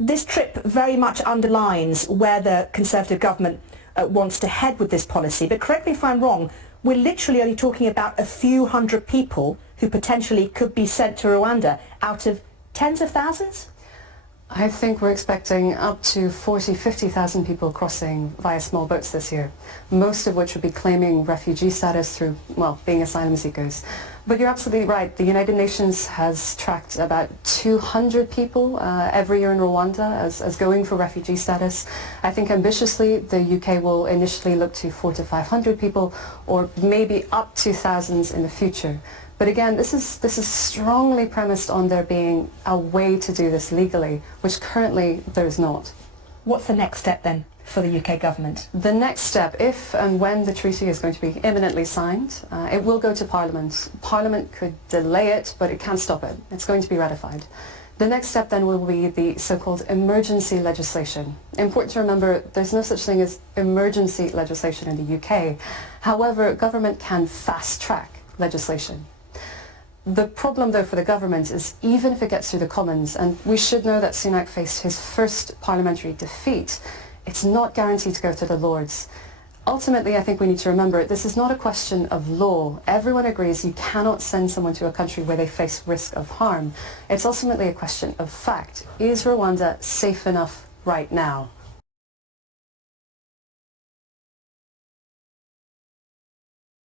This trip very much underlines where the Conservative government wants to head with this policy. But correct me if I'm wrong, we're literally only talking about a few hundred people who potentially could be sent to Rwanda out of tens of thousands? I think we're expecting up to 40, 50,000 people crossing via small boats this year, most of which would be claiming refugee status through, well, being asylum seekers. But you're absolutely right. The United Nations has tracked about 200 people every year in Rwanda as going for refugee status. I think ambitiously the UK will initially look to 400 to 500 people, or maybe up to thousands in the future. But again, this is strongly premised on there being a way to do this legally, which currently there is not. What's the next step then for the UK government? The next step, if and when the treaty is going to be imminently signed, it will go to Parliament. Parliament could delay it, but it can't stop it. It's going to be ratified. The next step then will be the so-called emergency legislation. Important to remember, there's no such thing as emergency legislation in the UK. However, government can fast-track legislation. The problem, though, for the government is even if it gets through the Commons, and we should know that Sunak faced his first parliamentary defeat, it's not guaranteed to go to the Lords. Ultimately, I think we need to remember, this is not a question of law. Everyone agrees you cannot send someone to a country where they face risk of harm. It's ultimately a question of fact. Is Rwanda safe enough right now?